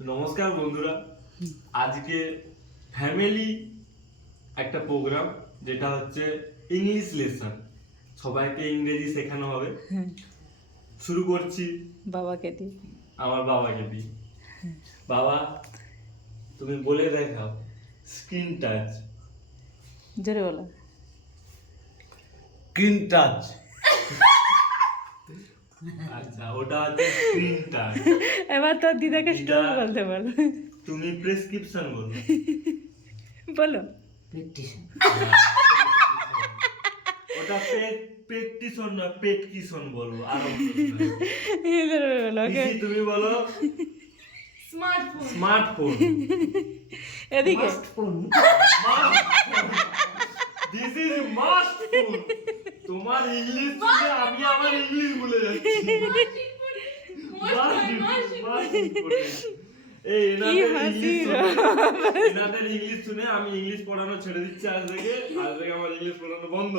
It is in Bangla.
নমস্কার বন্ধুরা, আজকে ফ্যামিলি একটা প্রোগ্রাম যেটা হচ্ছে ইংলিশ লেসন। সবাইকে ইংরেজি শেখানো হবে। শুরু করছি বাবাকে দিয়ে। আমার বাবাকে দিয়ে। বাবা, তুমি বলে দেখাও স্ক্রিন টাচ। জোরে বলো। Screen touch. আচ্ছা, ওটা হচ্ছে স্ক্রিন টাচ। এবার তোর দিদাকে স্ট্রোক বলতে বল। তুমি প্রেসক্রিপশন বলো। বলো। ওটা পেটটিশন না, পেটকিশন বলবো। আরো পিসি তুমি বলো স্মার্টফোন। এদিকে দিস ইজ মাস্ট ফোন। তোমার ইংলিশ শুনে আমি আমার ইংলিশ ভুলে যাচ্ছি। এই এনাদের ইংলিশ শুনে আমি ইংলিশ পড়ানো ছেড়ে দিচ্ছি। আজ থেকে আমার ইংলিশ পড়ানো বন্ধ।